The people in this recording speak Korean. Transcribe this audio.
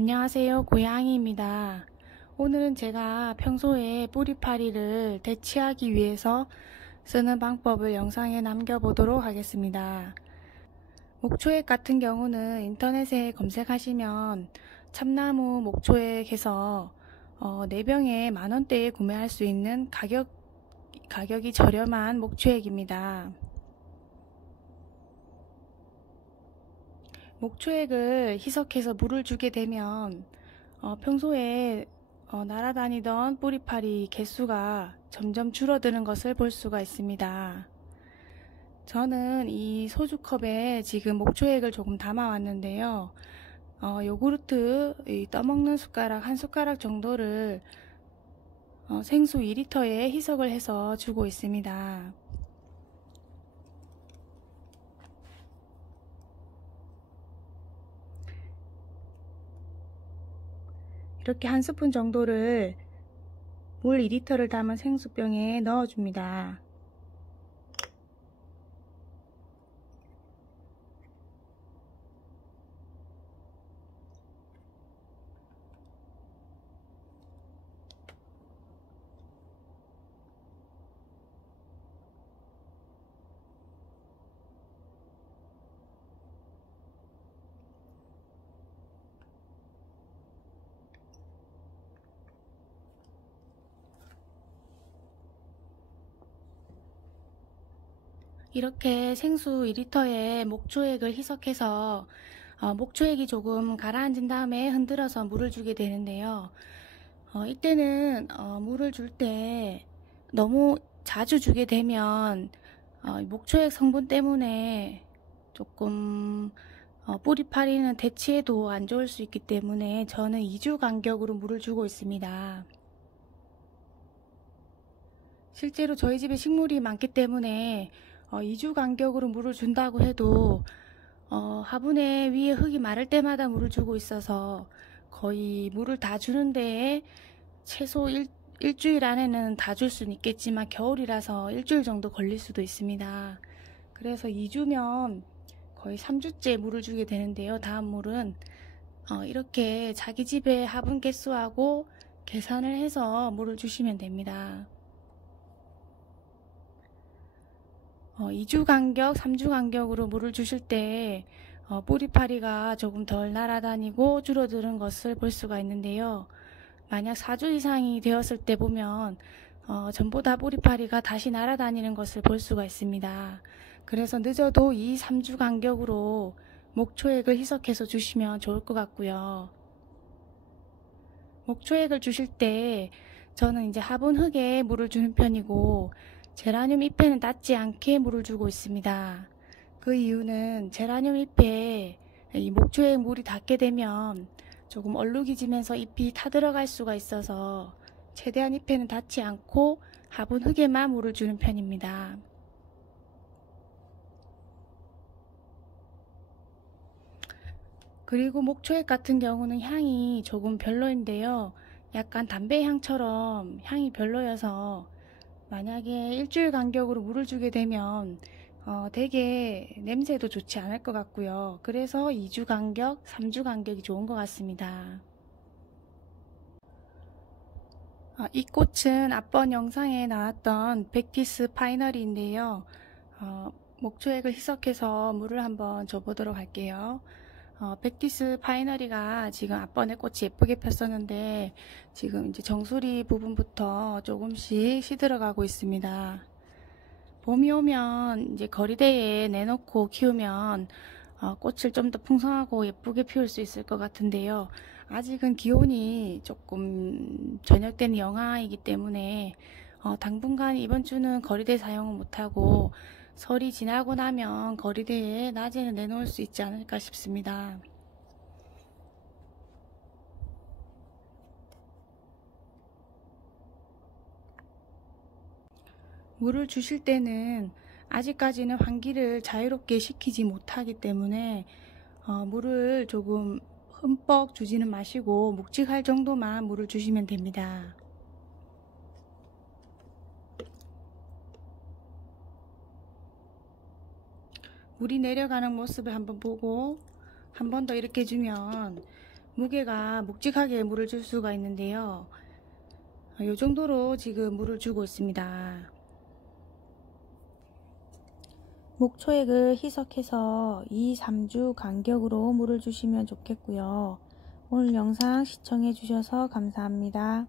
안녕하세요. 고양이입니다. 오늘은 제가 평소에 뿌리파리를 대체하기 위해서 쓰는 방법을 영상에 남겨보도록 하겠습니다. 목초액 같은 경우는 인터넷에 검색하시면 참나무 목초액에서 4병에 만원대에 구매할 수 있는 가격이 저렴한 목초액입니다. 목초액을 희석해서 물을 주게 되면 평소에 날아다니던 뿌리파리 개수가 점점 줄어드는 것을 볼 수가 있습니다. 저는 이 소주컵에 지금 목초액을 조금 담아 왔는데요. 요구르트 떠먹는 숟가락 한 숟가락 정도를 생수 2리터에 희석을 해서 주고 있습니다. 이렇게 한 스푼 정도를 물 2리터를 담은 생수병에 넣어줍니다. 이렇게 생수 2리터에 목초액을 희석해서 목초액이 조금 가라앉은 다음에 흔들어서 물을 주게 되는데요. 이때는 물을 줄 때 너무 자주 주게 되면 목초액 성분 때문에 조금 뿌리파리는 대체에도 안 좋을 수 있기 때문에 저는 2주 간격으로 물을 주고 있습니다. 실제로 저희 집에 식물이 많기 때문에 2주 간격으로 물을 준다고 해도 화분에 위에 흙이 마를 때마다 물을 주고 있어서 거의 물을 다 주는 데에 최소 일주일 안에는 다 줄 수는 있겠지만 겨울이라서 일주일 정도 걸릴 수도 있습니다. 그래서 2주면 거의 3주째 물을 주게 되는데요. 다음 물은 이렇게 자기 집의 화분 개수하고 계산을 해서 물을 주시면 됩니다. 2주 간격, 3주 간격으로 물을 주실 때 뿌리파리가 조금 덜 날아다니고 줄어드는 것을 볼 수가 있는데요. 만약 4주 이상이 되었을 때 보면 전부 다 뿌리파리가 다시 날아다니는 것을 볼 수가 있습니다. 그래서 늦어도 2, 3주 간격으로 목초액을 희석해서 주시면 좋을 것 같고요. 목초액을 주실 때 저는 이제 화분 흙에 물을 주는 편이고 제라늄 잎에는 닿지 않게 물을 주고 있습니다. 그 이유는 제라늄 잎에 이 목초액 물이 닿게 되면 조금 얼룩이지면서 잎이 타들어갈 수가 있어서 최대한 잎에는 닿지 않고 화분 흙에만 물을 주는 편입니다. 그리고 목초액 같은 경우는 향이 조금 별로인데요. 약간 담배 향처럼 향이 별로여서 만약에 일주일 간격으로 물을 주게 되면 되게 냄새도 좋지 않을 것 같고요. 그래서 2주 간격, 3주 간격이 좋은 것 같습니다. 이 꽃은 앞번 영상에 나왔던 백티스 파이너리인데요. 목초액을 희석해서 물을 한번 줘보도록 할게요. 백티스 파이너리가 지금 앞번에 꽃이 예쁘게 폈었는데 지금 이제 정수리 부분부터 조금씩 시들어가고 있습니다. 봄이 오면 이제 거리대에 내놓고 키우면 꽃을 좀 더 풍성하고 예쁘게 피울 수 있을 것 같은데요. 아직은 기온이 조금 저녁 때는 영하이기 때문에 당분간 이번 주는 거리대 사용을 못하고 설이 지나고 나면 거리대에 낮에는 내놓을 수 있지 않을까 싶습니다. 물을 주실 때는 아직까지는 환기를 자유롭게 시키지 못하기 때문에 물을 조금 흠뻑 주지는 마시고 묵직할 정도만 물을 주시면 됩니다. 물이 내려가는 모습을 한번 보고 한 번 더 이렇게 주면 무게가 묵직하게 물을 줄 수가 있는데요. 이 정도로 지금 물을 주고 있습니다. 목초액을 희석해서 2-3주 간격으로 물을 주시면 좋겠고요. 오늘 영상 시청해 주셔서 감사합니다.